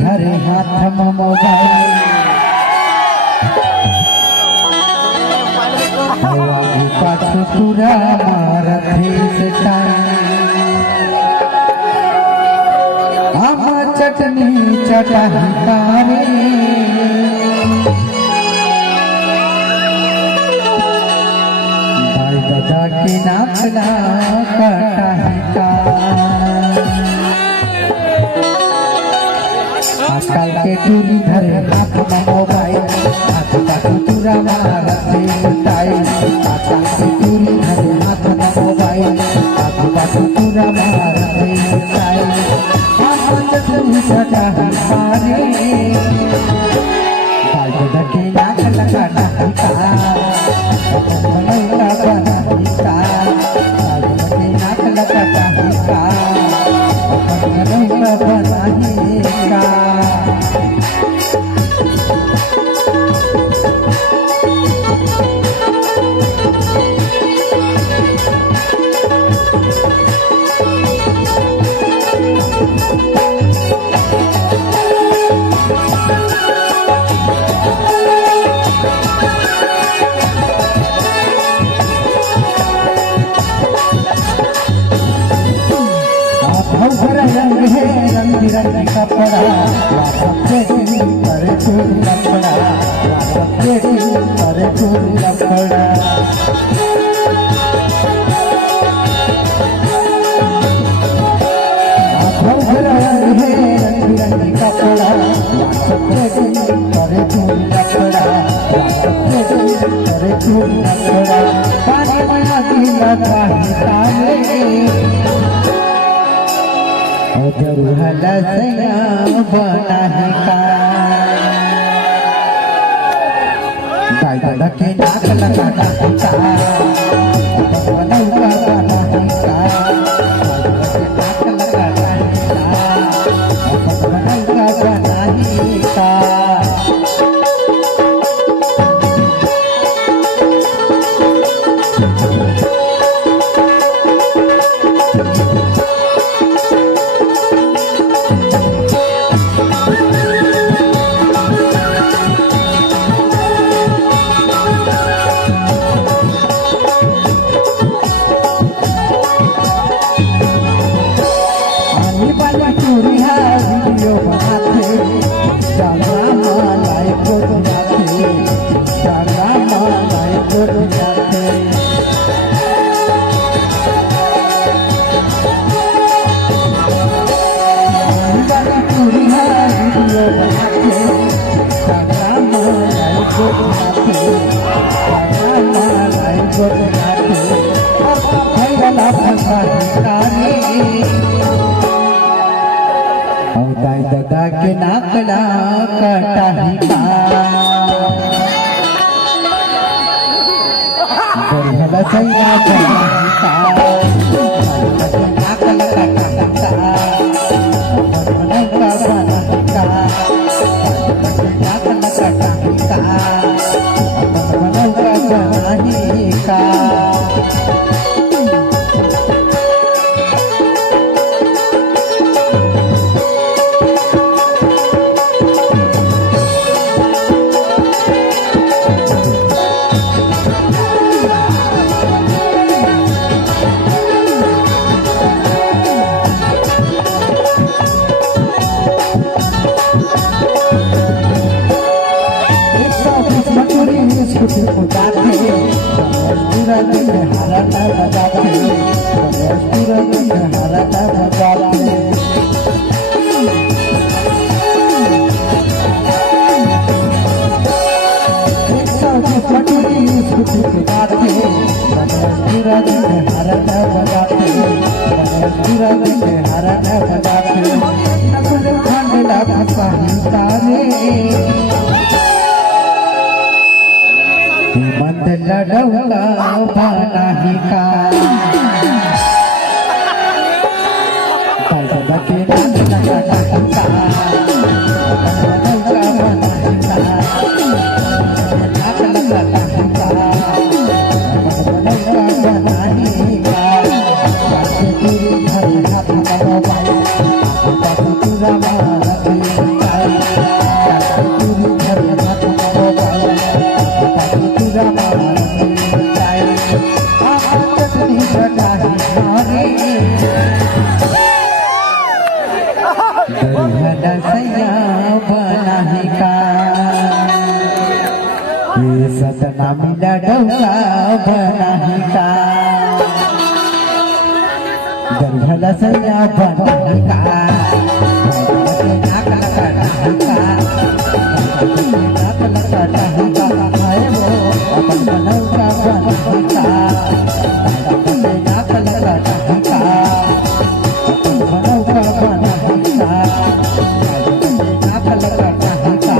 धरे हाथ में मोबाइल आगे पाछू पूरा मारा फेस हम चटनी चटाही कारे भाई दादा के नाचना कटाही का आजकल के टूरी धरे हाथ में मोबाइल हाथ पाछू पूरा मारा फेस आजकल के टूरी धरे हाथ में मोबाइल हाथ पाछू पूरा मारा फेस चटनी चटाही कारे भाई दादा के नाच लगाना का बनौला बनाही का भाई दादा के नाच लगाना का बनौला बनाही का रंग है रंग बिरंगी कपड़ा सबके दिल पर चूर लपड़ा सबके दिल पर चूर लपड़ा रंग है रंग बिरंगी कपड़ा सबके दिल पर चूर लपड़ा सबके दिल पर चूर लपड़ा पानी में दिल जरूहला सया बनाही का भाई दादा के नाक लगाना का बनौला बनाही का भाई दादा के नाक लगाना का बनौला बनाही का वीडियो बनाते डाला मालाए को जाते डाला मालाए को जाते पूरी है वीडियो बनाते डाला मालाए को जाते डाला मालाए को जाते भैया फंसाने भाई दादा के नाकला कटाही का बढ़िया सैया बनाही का भाई दादा के नाकला कटाही का बनौला बनाही का भाई दादा के नाकला कटाही का बनौला बनाही का उठाते पूरा दिन हराता बजाते पूरा दिन हराता बजाते पूरा दिन हराता बजाते पूरा दिन हराता बजाते ठंडा फसाही तारे मंद लड़ौला बनाही का भाई दादा के नाक लगाना का बनौला बनाही का नाक लगाना का बनौला बनाही का पूरी धरी हाथ में मोबाइल पूरा मारा नामीला डोका बनाही का गर्भाला सैया बनाही का नाक लगाही का नाक लगाही का हाय वो अपन नौका बनाही का नाक लगाही का अपन नौका बनाही का नाक लगाही का